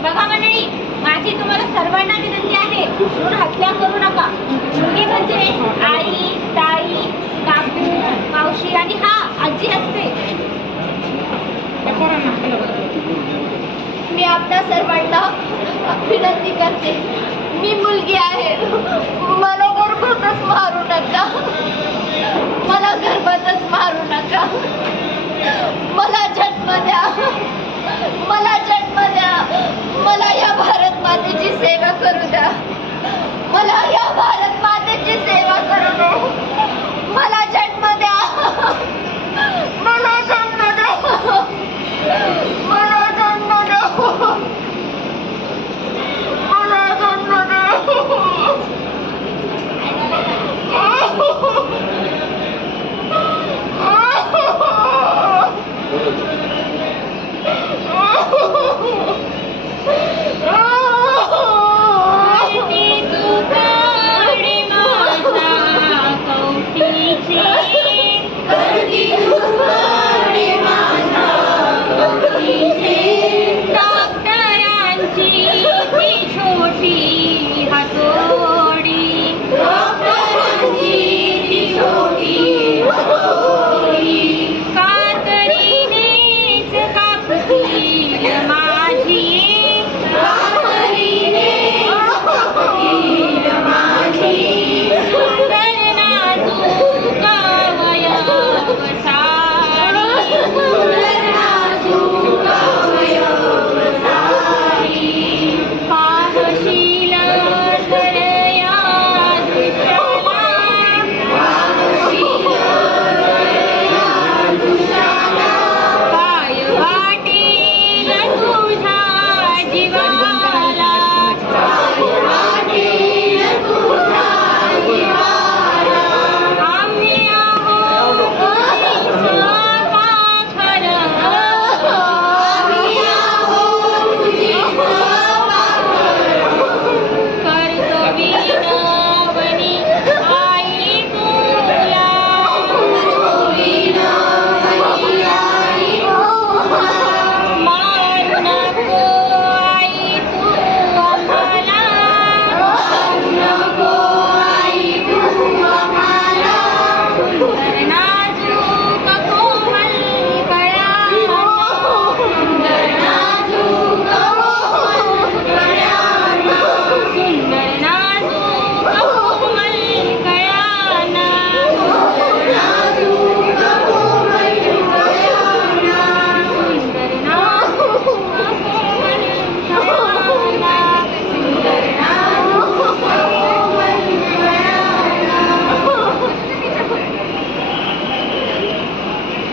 बघा मंडळी माझी तुम्हाला सर्वांना विनंती आहे म्हणून हत्या करू नका. मुलगी म्हणजे आई ताई काकू मावशी आणि हा आजी असते. मी आपल्या सर्वांना विनंती करते. मी मुलगी आहे. मला गर्भातच मारू नका